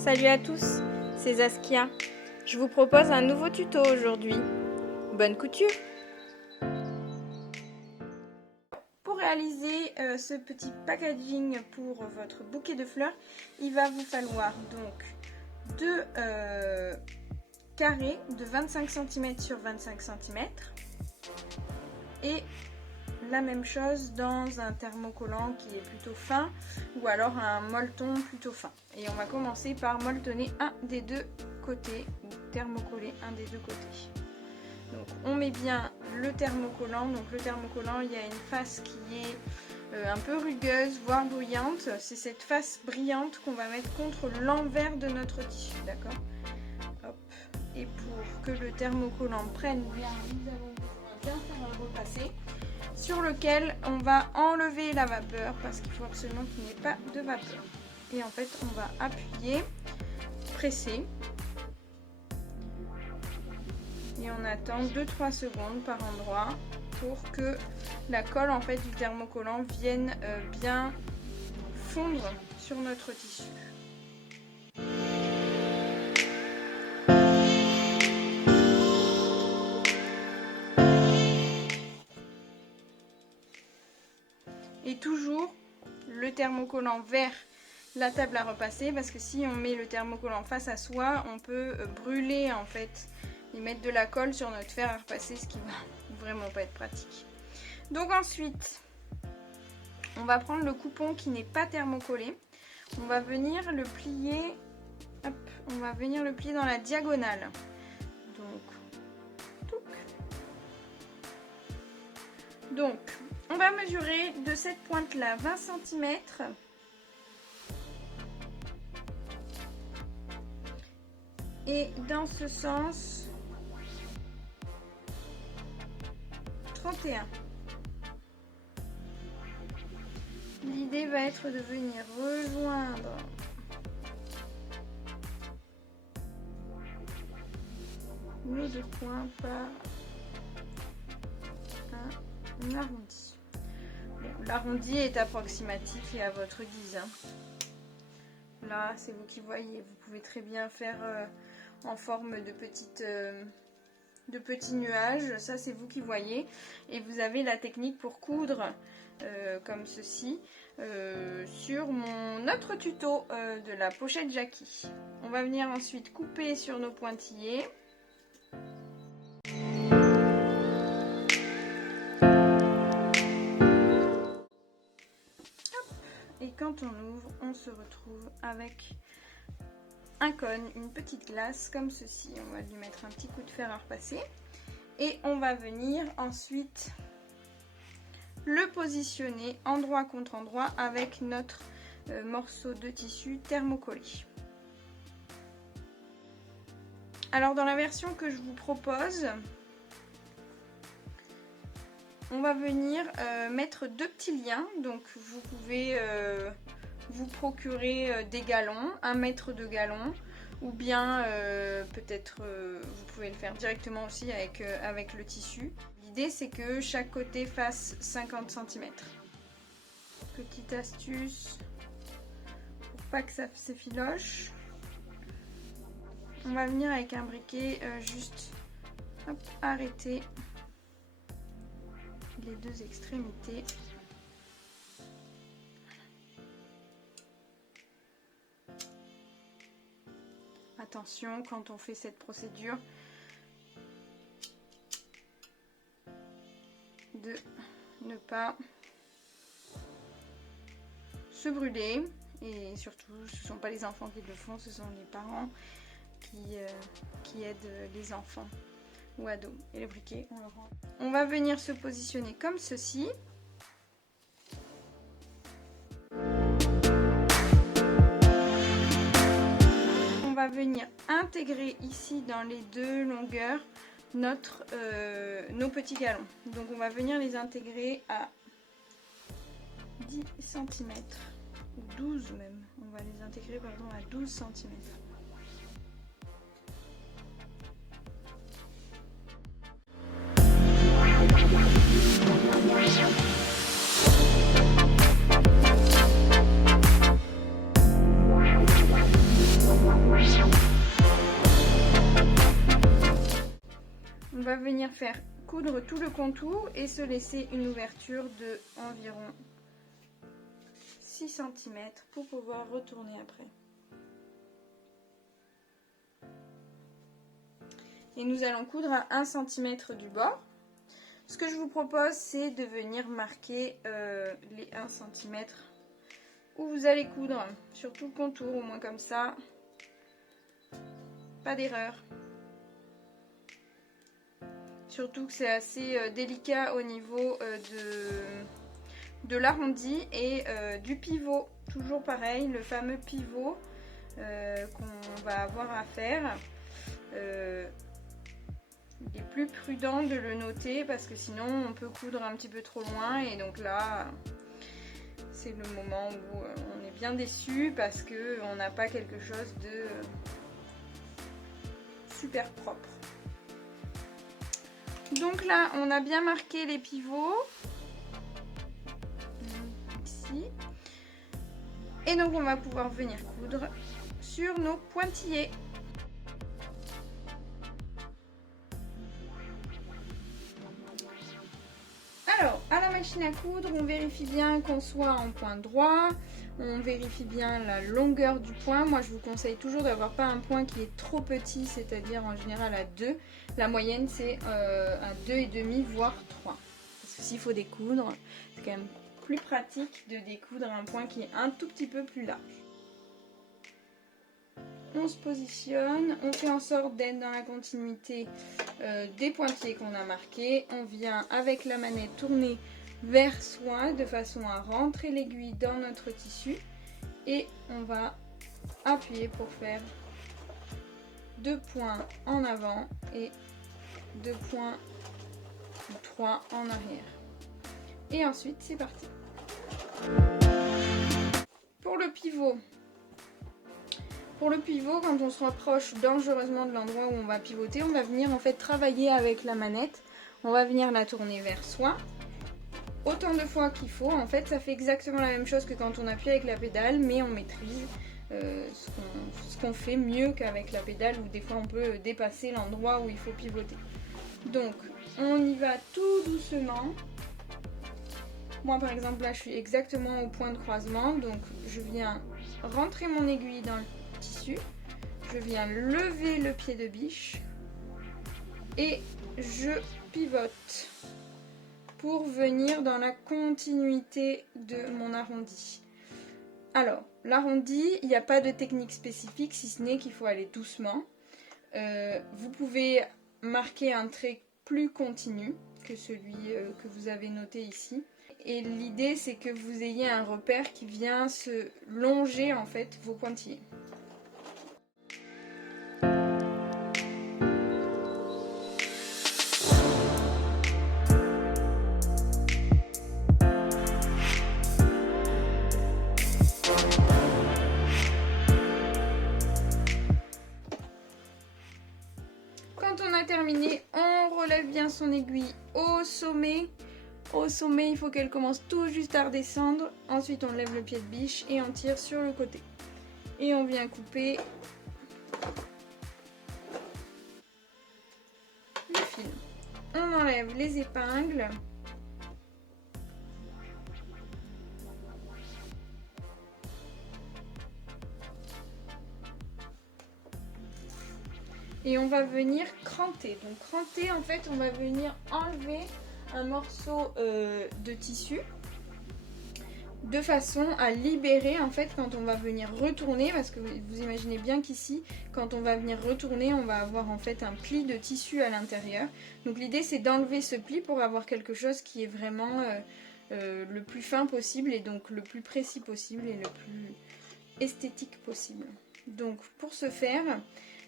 Salut à tous, c'est Zaskia. Je vous propose un nouveau tuto aujourd'hui. Bonne couture! Pour réaliser ce petit packaging pour votre bouquet de fleurs, il va vous falloir donc deux carrés de 25 cm sur 25 cm et la même chose dans un thermocollant qui est plutôt fin ou alors un molleton plutôt fin. Et on va commencer par molletonner un des deux côtés ou thermocoller un des deux côtés. Donc on met bien le thermocollant. Donc le thermocollant, il y a une face qui est un peu rugueuse, voire brillante. C'est cette face brillante qu'on va mettre contre l'envers de notre tissu, d'accord? Et pour que le thermocollant prenne bien, nous allons bien faire un repasser sur lequel on va enlever la vapeur parce qu'il faut absolument qu'il n'y ait pas de vapeur. Et en fait, on va appuyer, presser et on attend 2-3 secondes par endroit pour que la colle en fait du thermocollant vienne bien fondre sur notre tissu. Et toujours le thermocollant vers la table à repasser parce que si on met le thermocollant face à soi, on peut brûler en fait et mettre de la colle sur notre fer à repasser, ce qui va vraiment pas être pratique. Donc ensuite, on va prendre le coupon qui n'est pas thermocollé. On va venir le plier, hop, on va venir le plier dans la diagonale. Donc on va mesurer de cette pointe là 20 cm et dans ce sens 31. L'idée va être de venir rejoindre nos deux points par un arrondi. Bon, l'arrondi est approximatif et à votre guise. Là, c'est vous qui voyez. Vous pouvez très bien faire en forme de petits nuages. Ça, c'est vous qui voyez. Et vous avez la technique pour coudre comme ceci sur mon autre tuto de la pochette Jackie. On va venir ensuite couper sur nos pointillés. Et quand on ouvre, on se retrouve avec un cône, une petite glace comme ceci. On va lui mettre un petit coup de fer à repasser. Et on va venir ensuite le positionner endroit contre endroit avec notre morceau de tissu thermocollé. Alors dans la version que je vous propose, on va venir mettre deux petits liens. Donc vous pouvez vous procurer des galons, 1 mètre de galon, ou bien peut-être vous pouvez le faire directement aussi avec le tissu. L'idée c'est que chaque côté fasse 50 cm. Petite astuce pour pas que ça s'effiloche. On va venir avec un briquet juste hop, arrêter les deux extrémités. Attention quand on fait cette procédure de ne pas se brûler, et surtout ce ne sont pas les enfants qui le font, ce sont les parents qui aident les enfants ou ados. Et le briquet, on le rend. On va venir se positionner comme ceci. On va venir intégrer ici dans les deux longueurs nos petits galons. Donc on va venir les intégrer à 10 cm ou 12 même. On va les intégrer pardon, à 12 cm. venir faire coudre tout le contour et se laisser une ouverture de environ 6 cm pour pouvoir retourner après. Et nous allons coudre à 1 cm du bord. Ce que je vous propose, c'est de venir marquer les 1 cm où vous allez coudre sur tout le contour, au moins comme ça. Pas d'erreur. Surtout que c'est assez délicat au niveau de l'arrondi et du pivot. Toujours pareil, le fameux pivot qu'on va avoir à faire. Il est plus prudent de le noter parce que sinon on peut coudre un petit peu trop loin et donc là c'est le moment où on est bien déçu parce qu'on n'a pas quelque chose de super propre. Donc là on a bien marqué les pivots ici et donc on va pouvoir venir coudre sur nos pointillés. Alors, à la machine à coudre, on vérifie bien qu'on soit en point droit, on vérifie bien la longueur du point. Moi, je vous conseille toujours d'avoir pas un point qui est trop petit, c'est-à-dire en général à 2. La moyenne, c'est à 2,5 voire 3. Parce que s'il faut découdre, c'est quand même plus pratique de découdre un point qui est un tout petit peu plus large. On se positionne, on fait en sorte d'être dans la continuité des pointillés qu'on a marqués. On vient avec la manette tourner vers soi de façon à rentrer l'aiguille dans notre tissu. Et on va appuyer pour faire 2 points en avant et 2 points ou 3 en arrière. Et ensuite c'est parti. Pour le pivot. Quand on se rapproche dangereusement de l'endroit où on va pivoter, on va venir en fait travailler avec la manette. On va venir la tourner vers soi. Autant de fois qu'il faut. En fait, ça fait exactement la même chose que quand on appuie avec la pédale, mais on maîtrise ce qu'on fait mieux qu'avec la pédale où des fois on peut dépasser l'endroit où il faut pivoter. Donc, on y va tout doucement. Moi, par exemple, là, je suis exactement au point de croisement. Donc, je viens rentrer mon aiguille dans le tissu, je viens lever le pied de biche et je pivote pour venir dans la continuité de mon arrondi. Alors, l'arrondi, il n'y a pas de technique spécifique si ce n'est qu'il faut aller doucement. Vous pouvez marquer un trait plus continu que celui que vous avez noté ici. Et l'idée, c'est que vous ayez un repère qui vient se longer en fait vos pointillés. Quand on a terminé, on relève bien son aiguille au sommet. Au sommet, il faut qu'elle commence tout juste à redescendre. Ensuite, on lève le pied de biche et on tire sur le côté. Et on vient couper le fil. On enlève les épingles. Et on va venir cranter. Donc cranter, en fait, on va venir enlever un morceau de tissu de façon à libérer en fait quand on va venir retourner, parce que vous imaginez bien qu'ici quand on va venir retourner on va avoir en fait un pli de tissu à l'intérieur. Donc l'idée c'est d'enlever ce pli pour avoir quelque chose qui est vraiment le plus fin possible et donc le plus précis possible et le plus esthétique possible. Donc pour ce faire,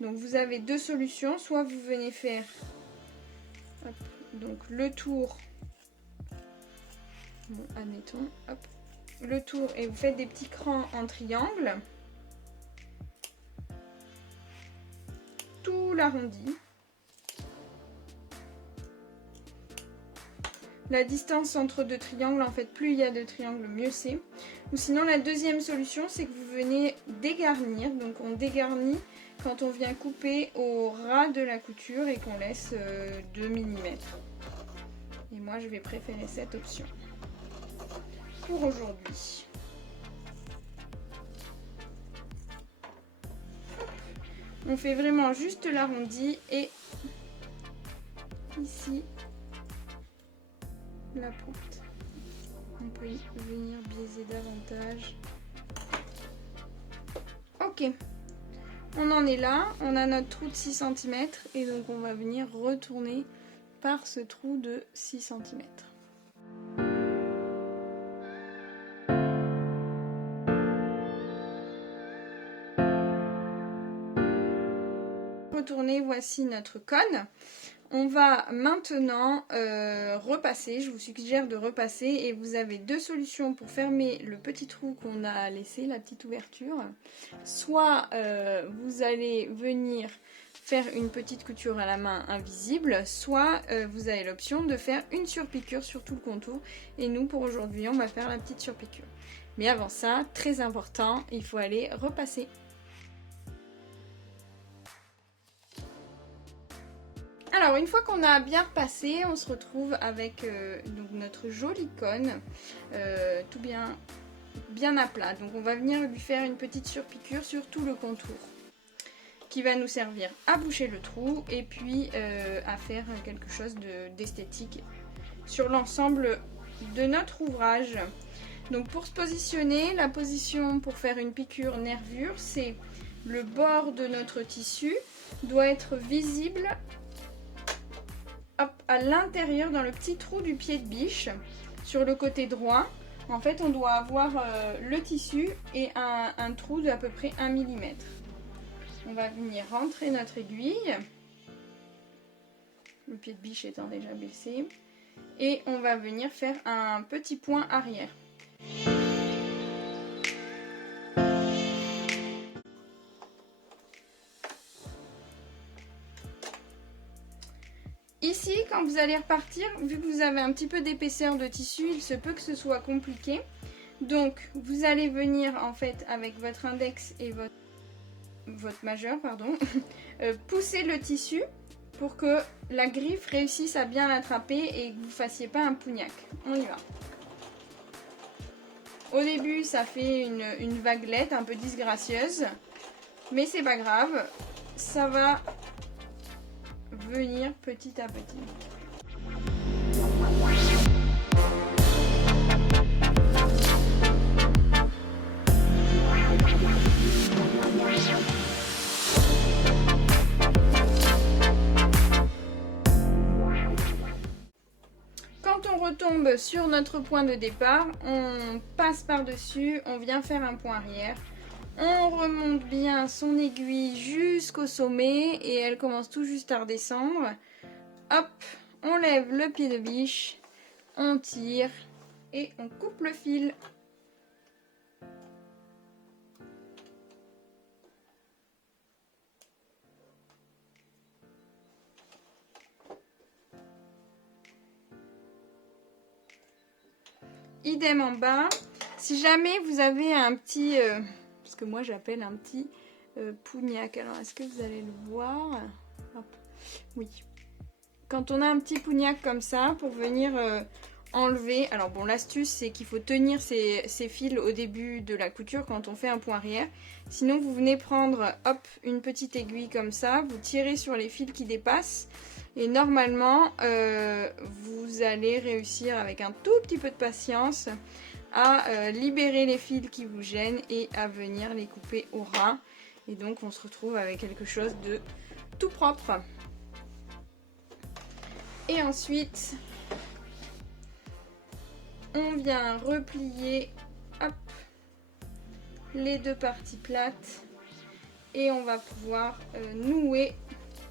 donc vous avez deux solutions, soit vous venez faire hop, donc le tour, bon, admettons, hop, le tour et vous faites des petits crans en triangle, tout l'arrondi. La distance entre deux triangles, en fait, plus il y a de triangles, mieux c'est. Ou sinon, la deuxième solution, c'est que vous venez dégarnir. Donc, on dégarnit quand on vient couper au ras de la couture et qu'on laisse 2 mm. Et moi je vais préférer cette option pour aujourd'hui. On fait vraiment juste l'arrondi et ici la pointe. On peut y venir biaiser davantage. Ok, on en est là, on a notre trou de 6 cm et donc on va venir retourner par ce trou de 6 cm. Retourner, voici notre cône. On va maintenant repasser, je vous suggère de repasser et vous avez deux solutions pour fermer le petit trou qu'on a laissé, la petite ouverture. Soit vous allez venir faire une petite couture à la main invisible, soit vous avez l'option de faire une surpiqûre sur tout le contour. Et nous pour aujourd'hui on va faire la petite surpiqûre. Mais avant ça, très important, il faut aller repasser. Alors une fois qu'on a bien repassé, on se retrouve avec donc notre joli cône, tout bien à plat. Donc on va venir lui faire une petite surpiqûre sur tout le contour, qui va nous servir à boucher le trou et puis à faire quelque chose d'esthétique sur l'ensemble de notre ouvrage. Donc pour se positionner, la position pour faire une piqûre nervure, c'est le bord de notre tissu doit être visible à l'intérieur dans le petit trou du pied de biche sur le côté droit. En fait on doit avoir le tissu et un trou d'à peu près 1 mm. On va venir rentrer notre aiguille, le pied de biche étant déjà baissé, et on va venir faire un petit point arrière. Ici, quand vous allez repartir, vu que vous avez un petit peu d'épaisseur de tissu, il se peut que ce soit compliqué. Donc, vous allez venir en fait avec votre index et votre majeur, pardon, pousser le tissu pour que la griffe réussisse à bien l'attraper et que vous ne fassiez pas un pougnac. On y va. Au début, ça fait une vaguelette un peu disgracieuse, mais c'est pas grave, ça va venir petit à petit. Quand on retombe sur notre point de départ, on passe par-dessus, on vient faire un point arrière. On remonte bien son aiguille jusqu'au sommet et elle commence tout juste à redescendre. Hop, on lève le pied de biche, on tire et on coupe le fil. Idem en bas. Si jamais vous avez un petit... ce que moi j'appelle un petit pougnac. Alors est-ce que vous allez le voir? Hop. Oui. Quand on a un petit pougnac comme ça, pour venir enlever... Alors bon, l'astuce c'est qu'il faut tenir ces fils au début de la couture quand on fait un point arrière. Sinon vous venez prendre hop, une petite aiguille comme ça, vous tirez sur les fils qui dépassent. Et normalement, vous allez réussir avec un tout petit peu de patience à libérer les fils qui vous gênent et à venir les couper au ras. Et donc on se retrouve avec quelque chose de tout propre. Et ensuite, on vient replier hop, les deux parties plates et on va pouvoir nouer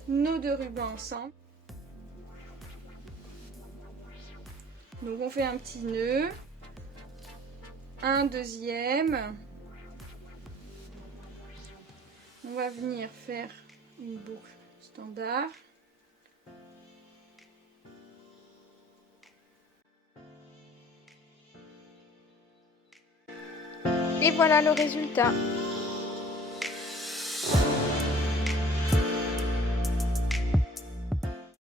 nos deux rubans ensemble. Donc on fait un petit nœud, un deuxième, on va venir faire une boucle standard. Et voilà le résultat.